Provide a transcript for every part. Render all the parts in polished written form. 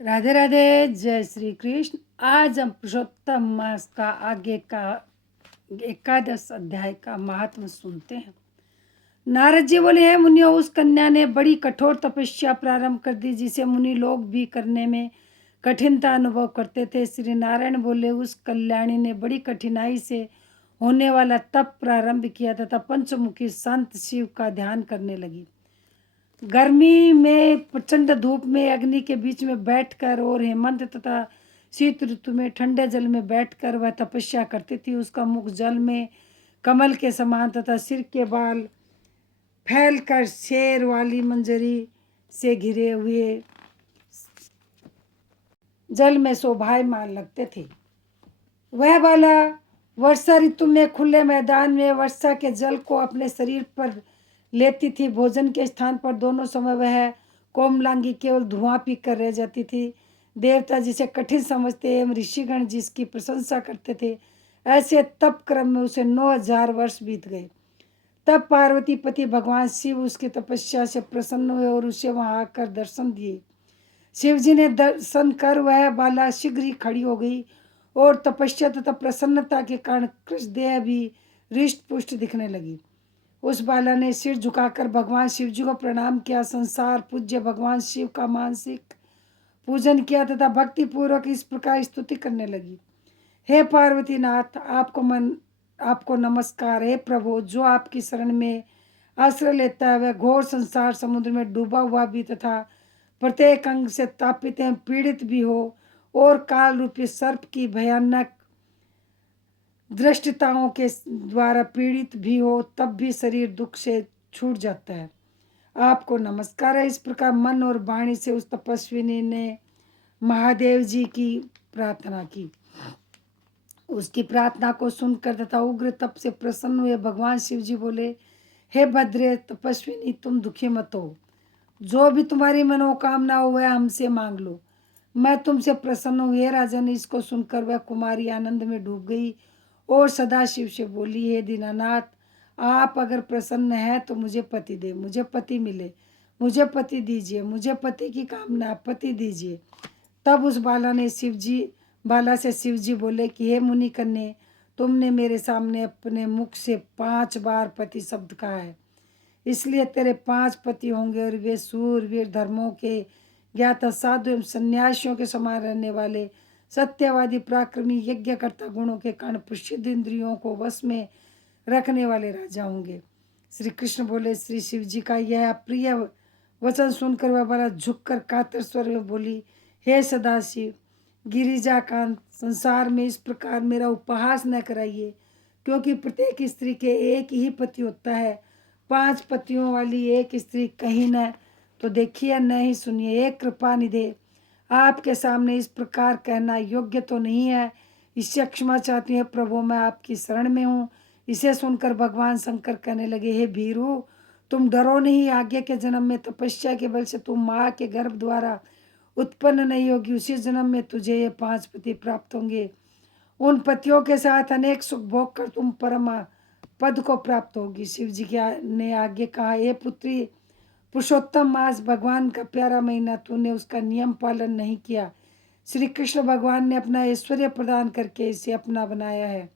राधे राधे, जय श्री कृष्ण। आज हम पुरुषोत्तम मास का आगे का एकादश अध्याय का महत्व सुनते हैं। नारद जी बोले, हैं मुनियों, उस कन्या ने बड़ी कठोर तपस्या प्रारंभ कर दी जिसे मुनि लोग भी करने में कठिनता अनुभव करते थे। श्री नारायण बोले, उस कल्याणी ने बड़ी कठिनाई से होने वाला तप प्रारंभ किया तथा पंचमुखी संत शिव का ध्यान करने लगी। गर्मी में प्रचंड धूप में अग्नि के बीच में बैठकर और हेमंत तथा शीत ऋतु में ठंडे जल में बैठकर वह तपस्या करती थी। उसका मुख जल में कमल के समान तथा सिर के बाल फैलकर शेर वाली मंजरी से घिरे हुए जल में शोभायमान लगते थे। वह बाला वर्षा ऋतु में खुले मैदान में वर्षा के जल को अपने शरीर पर लेती थी। भोजन के स्थान पर दोनों समय वह कोमलांगी केवल धुआं पी कर रह जाती थी। देवता जिसे कठिन समझते एवं ऋषिगण जिसकी प्रशंसा करते थे, ऐसे तप क्रम में उसे 9000 वर्ष बीत गए। तब पार्वती पति भगवान शिव उसकी तपस्या से प्रसन्न हुए और उसे वहां आकर दर्शन दिए। शिव जी ने दर्शन कर वह बाला शीघ्र ही खड़ी हो गई और तपस्या तथा प्रसन्नता के कारण कृष्ण देह भी हृष्ट पुष्ट दिखने लगी। उस बाला ने सिर झुकाकर भगवान शिव जी को प्रणाम किया, संसार पूज्य भगवान शिव का मानसिक पूजन किया तथा भक्ति पूर्वक इस प्रकार स्तुति करने लगी। हे पार्वती नाथ, आपको नमस्कार। हे प्रभु, जो आपकी शरण में आश्रय लेता है वह घोर संसार समुद्र में डूबा हुआ भी तथा प्रत्येक अंग से तापित एवं पीड़ित भी हो और काल रूपी सर्प की भयानक दृष्टताओं के द्वारा पीड़ित भी हो तब भी शरीर दुख से छूट जाता है। आपको नमस्कार है। इस प्रकार मन और वाणी से उस तपस्विनी ने महादेव जी की प्रार्थना की। उसकी प्रार्थना को सुनकर तथा उग्र तप से प्रसन्न हुए भगवान शिव जी बोले, हे भद्रे तपस्विनी, तुम दुखी मत हो। जो भी तुम्हारी मनोकामना हो वह हमसे मांग लो, मैं तुमसे प्रसन्न हूँ। हे राजन, इसको सुनकर वह कुमारी आनंद में डूब गई और सदाशिव से बोली, हे दीनानाथ, आप अगर प्रसन्न हैं तो मुझे पति दे, मुझे पति मिले, मुझे पति दीजिए, मुझे पति की कामना, पति दीजिए। तब उस बाला से शिव जी बोले कि हे मुनि कन्या, तुमने मेरे सामने अपने मुख से 5 बार पति शब्द कहा है, इसलिए तेरे 5 पति होंगे और वे सूरवीर, धर्मों के ज्ञाता, साधु एवं सन्यासियों के समान रहने वाले, सत्यवादी, पराक्रमी, यज्ञकर्ता गुणों के कारण प्रसिद्ध, इंद्रियों को वश में रखने वाले राजा होंगे। श्री कृष्ण बोले। श्री शिव जी का यह अप्रिय वचन सुनकर वह बाला झुककर कातर स्वर में बोली, हे सदाशिव, गिरिजाकांत, संसार में इस प्रकार मेरा उपहास न कराइए, क्योंकि प्रत्येक स्त्री के एक ही पति होता है। 5 पतियों वाली एक स्त्री कहीं न तो देखिए न ही सुनिए। एक कृपा निधे, आपके सामने इस प्रकार कहना योग्य तो नहीं है, इससे क्षमा चाहती हूँ प्रभु, मैं आपकी शरण में हूँ। इसे सुनकर भगवान शंकर कहने लगे, हे भीरू, तुम डरो नहीं। आगे के जन्म में तपस्या के बल से तुम माँ के गर्भ द्वारा उत्पन्न नहीं होगी। उसी जन्म में तुझे ये 5 पति प्राप्त होंगे। उन पतियों के साथ अनेक सुख भोग कर तुम परम पद को प्राप्त होगी। शिव जी ने आगे कहा, हे पुत्री, पुरुषोत्तम मास भगवान का प्यारा महीना, तूने उसका नियम पालन नहीं किया। श्री कृष्ण भगवान ने अपना ऐश्वर्य प्रदान करके इसे अपना बनाया है।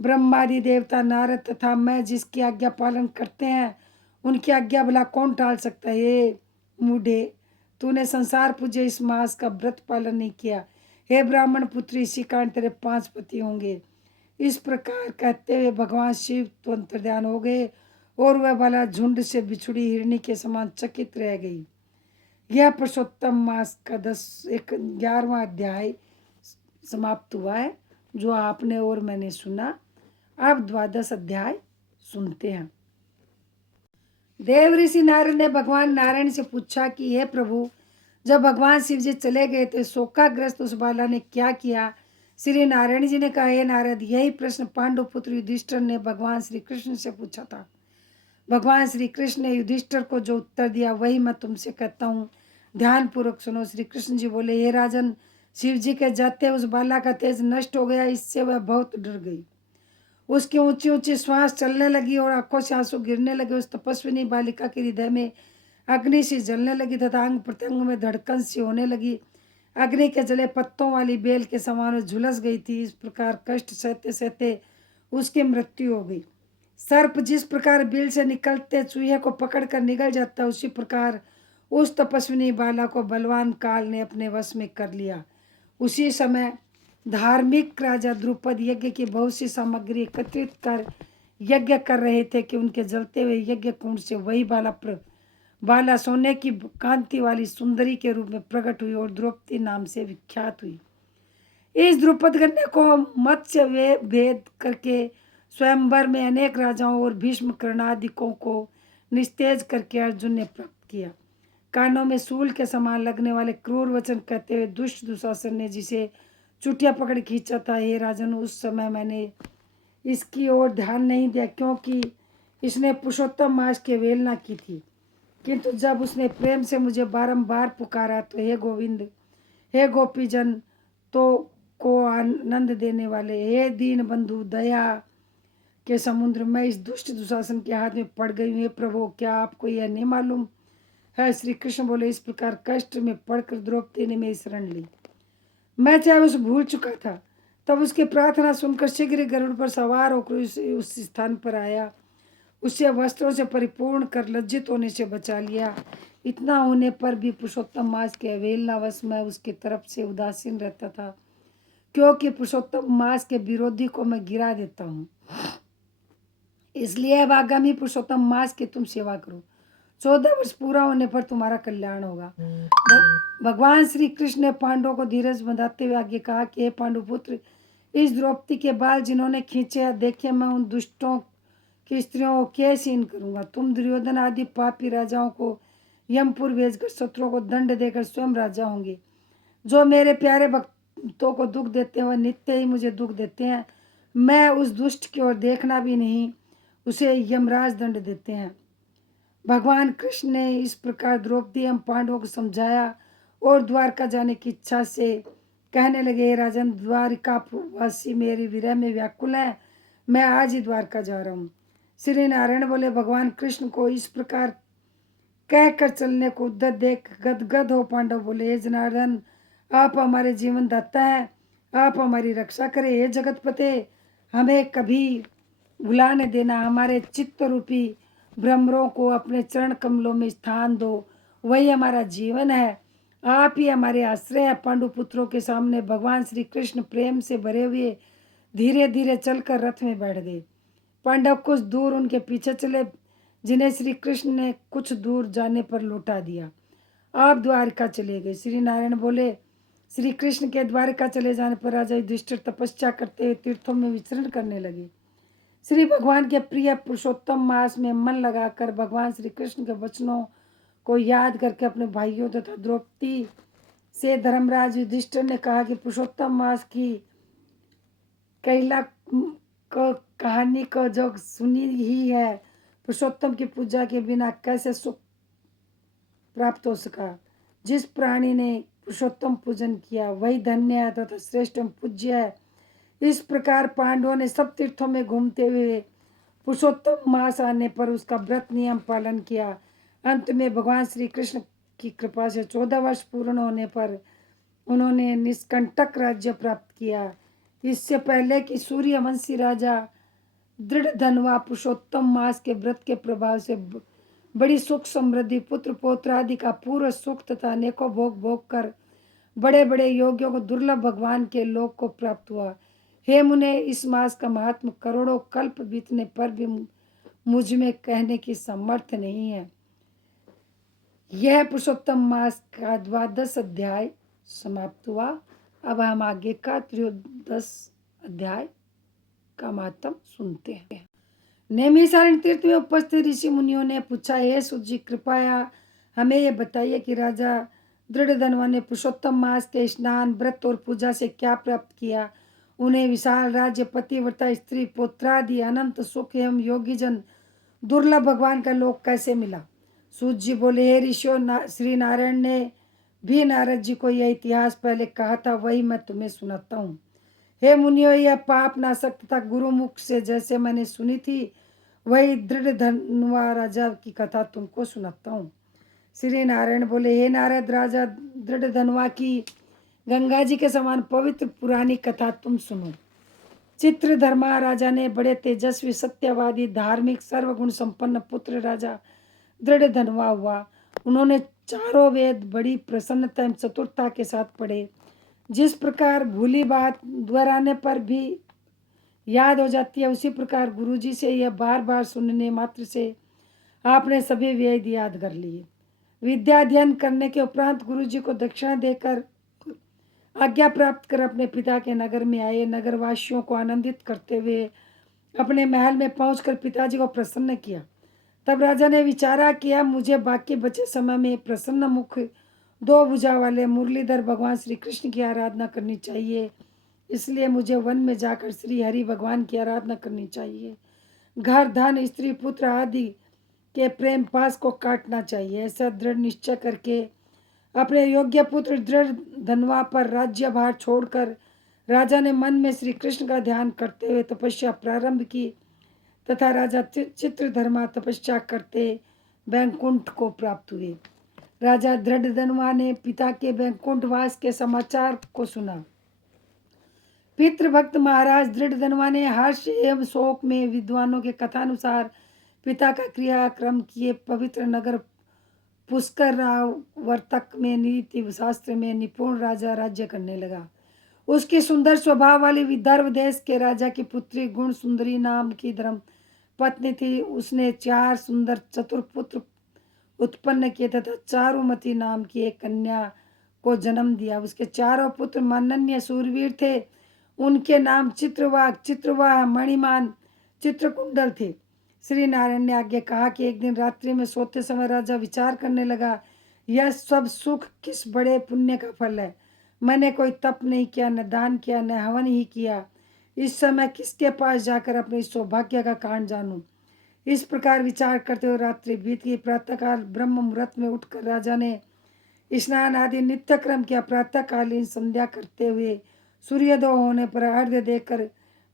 ब्रह्मादि देवता, नारद तथा मैं जिसकी आज्ञा पालन करते हैं, उनकी आज्ञा भला कौन टाल सकता है। मूढ़े, तूने संसार पूजे इस मास का व्रत पालन नहीं किया। हे ब्राह्मण पुत्री, इसी कारण तेरे 5 पति होंगे। इस प्रकार कहते हुए भगवान शिव तो अंतर्ध्यान हो गए और वह बाला झुंड से बिछुड़ी हिरणी के समान चकित रह गई। यह पुरुषोत्तम मास का 11वां अध्याय समाप्त हुआ है, जो आपने और मैंने सुना। अब 12 अध्याय सुनते हैं। देव ऋषि नारद ने भगवान नारायण से पूछा कि हे प्रभु, जब भगवान शिव जी चले गए तो शोकाग्रस्त उस बाला ने क्या किया। श्री नारायण जी ने कहा, हे नारद, यही प्रश्न पांडु पुत्र युधिष्ठिर ने भगवान श्री कृष्ण से पूछा था। भगवान श्री कृष्ण ने युधिष्ठिर को जो उत्तर दिया वही मैं तुमसे कहता हूँ, ध्यान पूर्वक सुनो। श्री कृष्ण जी बोले, हे राजन, शिव जी के जाते उस बाला का तेज नष्ट हो गया, इससे वह बहुत डर गई। उसकी ऊंची ऊंची श्वास चलने लगी और आंखों से आंसू गिरने लगे। उस तपस्विनी बालिका के हृदय में अग्नि सी जलने लगी तथा अंग प्रत्यंग में धड़कन सी होने लगी। अग्नि के जले पत्तों वाली बेल के समान झुलस गई थी। इस प्रकार कष्ट सहते सहते उसकी मृत्यु हो गई। सर्प जिस प्रकार बिल से निकलते चूहे को पकड़कर निगल जाता, उसी प्रकार उस तपस्विनी बाला को बलवान काल ने अपने वश में कर लिया। उसी समय धार्मिक राजा द्रुपद यज्ञ की बहुत सी सामग्री एकत्रित कर यज्ञ कर रहे थे कि उनके जलते हुए यज्ञ कुंड से वही बाला सोने की कांति वाली सुंदरी के रूप में प्रकट हुई और द्रौपदी नाम से विख्यात हुई। इस द्रुपद कन्या को मत्स्य भेद करके स्वयंवर में अनेक राजाओं और भीष्म कर्णादिकों को निस्तेज करके अर्जुन ने प्राप्त किया। कानों में सूल के समान लगने वाले क्रूर वचन कहते हुए दुष्ट दुशासन ने जिसे चुटिया पकड़ खींचा था, हे राजन, उस समय मैंने इसकी ओर ध्यान नहीं दिया क्योंकि इसने पुरुषोत्तम मास की अवहेलना की थी। किंतु जब उसने प्रेम से मुझे बारंबार पुकारा तो हे गोविंद, हे गोपीजन तो को आनंद देने वाले, हे दीन बंधु, दया के समुद्र, मैं इस दुष्ट दुशासन के हाथ में पड़ गई हूँ। हे प्रभु, क्या आपको यह नहीं मालूम है? श्री कृष्ण बोले, इस प्रकार कष्ट में पड़कर द्रौपदी ने मेरी शरण ली। मैं चाहे उसे भूल चुका था। तब उसकी प्रार्थना सुनकर शीघ्र गरुड़ पर सवार होकर उस स्थान पर आया, उसे वस्त्रों से परिपूर्ण कर लज्जित होने से बचा लिया। इतना होने पर भी पुरुषोत्तम मास के अवहेलनावश मैं उसकी तरफ से उदासीन रहता था, क्योंकि पुरुषोत्तम मास के विरोधी को मैं गिरा देता हूँ। इसलिए अब आगामी पुरुषोत्तम मास की तुम सेवा करो। 14 वर्ष पूरा होने पर तुम्हारा कल्याण होगा। भगवान श्री कृष्ण ने पांडवों को धीरज बंधाते हुए आगे कहा कि हे पांडुपुत्र, इस द्रौपदी के बाल जिन्होंने खींचे देखे, मैं उन दुष्टों की स्त्रियों को कैसे इन करूंगा। तुम दुर्योधन आदि पापी राजाओं को यमपुर भेजकर शत्रुओं को दंड देकर स्वयं राजा होंगे। जो मेरे प्यारे भक्तों को दुख देते हैं वह नित्य ही मुझे दुख देते हैं। मैं उस दुष्ट की ओर देखना भी नहीं, उसे यमराज दंड देते हैं। भगवान कृष्ण ने इस प्रकार द्रौपदी एवं पांडवों को समझाया और द्वारका जाने की इच्छा से कहने लगे, राजन, द्वारिका वासी मेरी विरह में व्याकुल है, मैं आज ही द्वारका जा रहा हूँ। श्री नारायण बोले, भगवान कृष्ण को इस प्रकार कहकर चलने को उद्धत देख गदगद हो पांडव बोले, हे जनार्दन, आप हमारे जीवन दाता है, आप हमारी रक्षा करें। हे जगतपते, हमें कभी भुला न देना, हमारे चित्त रूपी भ्रमरों को अपने चरण कमलों में स्थान दो, वही हमारा जीवन है, आप ही हमारे आश्रय है। पांडुपुत्रों के सामने भगवान श्री कृष्ण प्रेम से भरे हुए धीरे धीरे चलकर रथ में बैठ गए। पांडव कुछ दूर उनके पीछे चले, जिन्हें श्री कृष्ण ने कुछ दूर जाने पर लौटा दिया। आप द्वारका चले गए। श्री नारायण बोले, श्री कृष्ण के द्वारका चले जाने पर राजा युधिष्ठिर तपस्या करते हुए तीर्थों में विचरण करने लगे। श्री भगवान के प्रिय पुरुषोत्तम मास में मन लगाकर भगवान श्री कृष्ण के वचनों को याद करके अपने भाइयों तथा द्रौपदी से धर्मराज युधिष्ठिर ने कहा कि पुरुषोत्तम मास की कैला कहानी को जो सुनी ही है, पुरुषोत्तम की पूजा के बिना कैसे सुख प्राप्त हो सका। जिस प्राणी ने पुरुषोत्तम पूजन किया वही धन्य है तथा श्रेष्ठ पूज्य है। इस प्रकार पांडवों ने सब तीर्थों में घूमते हुए पुरुषोत्तम मास आने पर उसका व्रत नियम पालन किया। अंत में भगवान श्री कृष्ण की कृपा से 14 वर्ष पूर्ण होने पर उन्होंने निष्कंटक राज्य प्राप्त किया। इससे पहले कि सूर्यवंशी राजा दृढ़धनवा पुरुषोत्तम मास के व्रत के प्रभाव से बड़ी सुख समृद्धि, पुत्र पौत्र आदि का पूर्ण सुख तथा अनेकों भोग भोग कर बड़े बड़े योगियों को दुर्लभ भगवान के लोक को प्राप्त हुआ। हे मुने, इस मास का महात्म करोड़ों कल्प बीतने पर भी मुझ में कहने की समर्थ नहीं है। यह पुरुषोत्तम मास का 12वां अध्याय समाप्त हुआ। अब हम आगे का 13 अध्याय का महात्म सुनते हैं। नैमिषारण्य तीर्थ में उपस्थित ऋषि मुनियों ने पूछा, हे सुत जी, कृपया हमें यह बताइए कि राजा दृढ़धनवा ने पुरुषोत्तम मास के स्नान, व्रत और पूजा से क्या प्राप्त किया। उन्हें विशाल राज्य, पतिव्रता स्त्री, पुत्रादि, अनंत सुख एवं योगीजन, दुर्लभ भगवान का लोक कैसे मिला। सूत जी बोले, हे ऋषियों, श्री नारायण ने भी नारद जी को यह इतिहास पहले कहा था, वही मैं तुम्हें सुनाता हूँ। हे मुनियो, यह पाप नाशक तथा गुरुमुख से जैसे मैंने सुनी थी, वही दृढ़धनवा राजा की कथा तुमको सुनाता हूँ। श्री नारायण बोले, हे नारद, राजा दृढ़धनवा की गंगा जी के समान पवित्र पुरानी कथा तुम सुनो। चित्रधर्मा राजा ने बड़े तेजस्वी, सत्यवादी, धार्मिक, सर्वगुण संपन्न पुत्र राजा दृढ़ धनवा हुआ। उन्होंने चारों वेद बड़ी प्रसन्नता एवं चतुरता के साथ पढ़े। जिस प्रकार भूली बात दोहराने पर भी याद हो जाती है, उसी प्रकार गुरुजी से यह बार बार सुनने मात्र से आपने सभी वेद याद कर लिए। विद्या अध्ययन करने के उपरांत गुरुजी को दक्षिणा देकर आज्ञा प्राप्त कर अपने पिता के नगर में आए। नगरवासियों को आनंदित करते हुए अपने महल में पहुंचकर पिताजी को प्रसन्न किया। तब राजा ने विचारा किया, मुझे बाकी बचे समय में प्रसन्न मुख, दो भुजा वाले मुरलीधर भगवान श्री कृष्ण की आराधना करनी चाहिए। इसलिए मुझे वन में जाकर श्री हरि भगवान की आराधना करनी चाहिए। घर, धन, स्त्री, पुत्र आदि के प्रेम पास को काटना चाहिए। ऐसा दृढ़ निश्चय करके अपने योग्य पुत्र दृढ़ धनवा पर राज्य भार छोड़कर राजा ने मन में श्री कृष्ण का ध्यान करते हुए तपस्या प्रारंभ की तथा राजा चित्रधर्मा तपस्या करते बैकुंठ को प्राप्त हुए। राजा दृढ़ धनवा ने पिता के बैकुंठवास के समाचार को सुना। पितृभक्त महाराज दृढ़ धनवा ने हर्ष एवं शोक में विद्वानों के कथानुसार पिता का क्रियाक्रम किए पवित्र नगर पुष्कर राव वर्तक में नीति शास्त्र में निपुण राजा राज्य करने लगा। उसकी सुंदर स्वभाव वाली विदर्भ देश के राजा की पुत्री गुण सुंदरी नाम की धर्म पत्नी थी। उसने 4 सुंदर चतुर पुत्र उत्पन्न किए तथा चारुमती नाम की एक कन्या को जन्म दिया। उसके चारों पुत्र माननीय सूरवीर थे। उनके नाम चित्रवाक, चित्रवाह, मणिमान, चित्रकुंडल थे। श्री नारायण ने आगे कहा कि एक दिन रात्रि में सोते समय राजा विचार करने लगा, यह सब सुख किस बड़े पुण्य का फल है। मैंने कोई तप नहीं किया, न दान किया, न हवन ही किया। इस समय किसके पास जाकर अपने सौभाग्य का कारण जानूं। इस प्रकार विचार करते हुए रात्रि बीत गई। प्रातःकाल ब्रह्म मुहूर्त में उठकर राजा ने स्नान आदि नित्य क्रम किया। प्रातःकालीन संध्या करते हुए सूर्योदय होने पर अर्घ्य देकर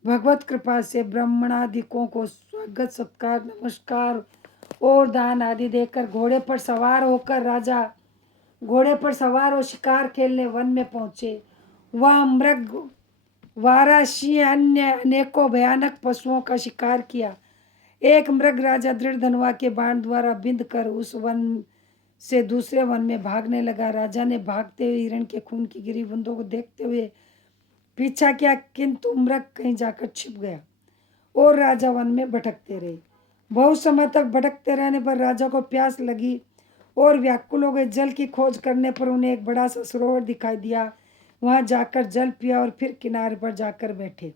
भगवत कृपा से ब्राह्मणादिकों को स्वागत, सत्कार, नमस्कार और दान आदि देकर घोड़े पर सवार हो शिकार खेलने वन में पहुंचे। वह मृग, वाराशी, अन्य अनेकों भयानक पशुओं का शिकार किया। एक मृग राजा दृढ़ धनवा के बाण द्वारा बिंध कर उस वन से दूसरे वन में भागने लगा। राजा ने भागते हुए हिरण के खून की गिरी बूंदों को देखते हुए पीछा किया, किंतु मृग कहीं जाकर छिप गया और राजा वन में भटकते रहे। बहुत समय तक भटकते रहने पर राजा को प्यास लगी और व्याकुल हो गए। जल की खोज करने पर उन्हें एक बड़ा सा सरोवर दिखाई दिया। वहां जाकर जल पिया और फिर किनारे पर जाकर बैठे।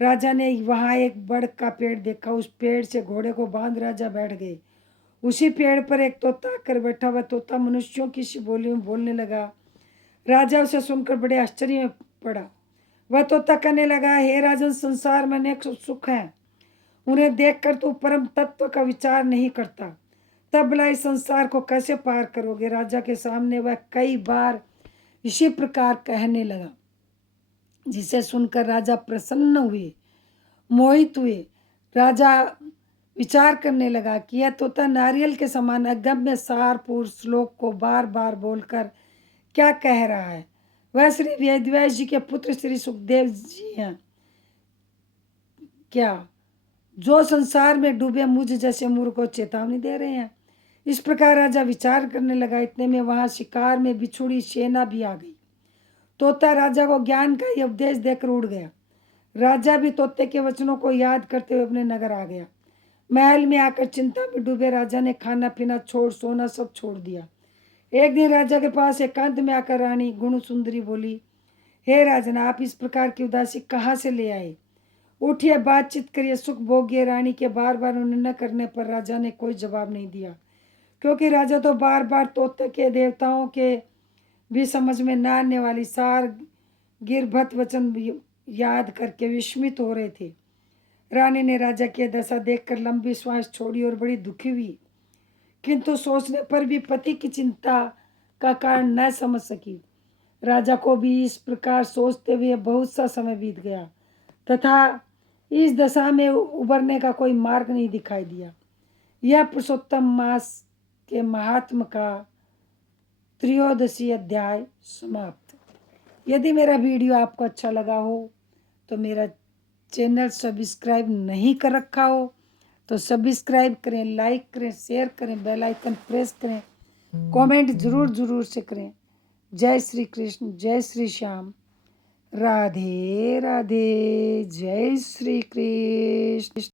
राजा ने वहां एक बड़ का पेड़ देखा। उस पेड़ से घोड़े को बांध राजा बैठ गए। उसी पेड़ पर एक तोता आकर बैठा। वह तोता मनुष्यों की सी बोली में बोलने लगा। राजा उसे सुनकर बड़े आश्चर्य में पड़ा। वह तोता कहने लगा, हे राजन, संसार में अनेक सुख हैं, उन्हें देखकर तू परम तत्व का विचार नहीं करता, तब भला इस संसार को कैसे पार करोगे। राजा के सामने वह कई बार इसी प्रकार कहने लगा, जिसे सुनकर राजा प्रसन्न हुए, मोहित हुए। राजा विचार करने लगा कि यह तोता नारियल के समान अगम्य सारपूर्ण श्लोक को बार बार बोलकर क्या कह रहा है। वह श्री वेदव्यास जी के पुत्र श्री सुखदेव जी हैं क्या, जो संसार में डूबे मुझ जैसे मूर्ख को चेतावनी दे रहे हैं। इस प्रकार राजा विचार करने लगा। इतने में वहां शिकार में बिछुड़ी सेना भी आ गई। तोता राजा को ज्ञान का ये उपदेश देकर उड़ गया। राजा भी तोते के वचनों को याद करते हुए अपने नगर आ गया। महल में आकर चिंता में डूबे राजा ने खाना पीना छोड़, सोना सब छोड़ दिया। एक दिन राजा के पास एकांत में आकर रानी गुण सुंदरी बोली, हे राजन, आप इस प्रकार की उदासी कहाँ से ले आए। उठिए, बातचीत करिए, सुख भोगिए। रानी के बार बार उन्नयन करने पर राजा ने कोई जवाब नहीं दिया, क्योंकि राजा तो बार बार तोते के देवताओं के भी समझ में न आने वाली सार गिरभत वचन याद करके विस्मित हो रहे थे। रानी ने राजा की दशा देखकर लंबी श्वास छोड़ी और बड़ी दुखी हुई, किंतु सोचने पर भी पति की चिंता का कारण न समझ सकी। राजा को भी इस प्रकार सोचते हुए बहुत सा समय बीत गया तथा इस दशा में उबरने का कोई मार्ग नहीं दिखाई दिया। यह पुरुषोत्तम मास के महात्म का 13वां अध्याय समाप्त। यदि मेरा वीडियो आपको अच्छा लगा हो तो मेरा चैनल सब्सक्राइब नहीं कर रखा हो तो सब्सक्राइब करें, लाइक करें, शेयर करें, बेल आइकन प्रेस करें, कमेंट ज़रूर से करें। जय श्री कृष्ण, जय श्री श्याम, राधे राधे, जय श्री कृष्ण।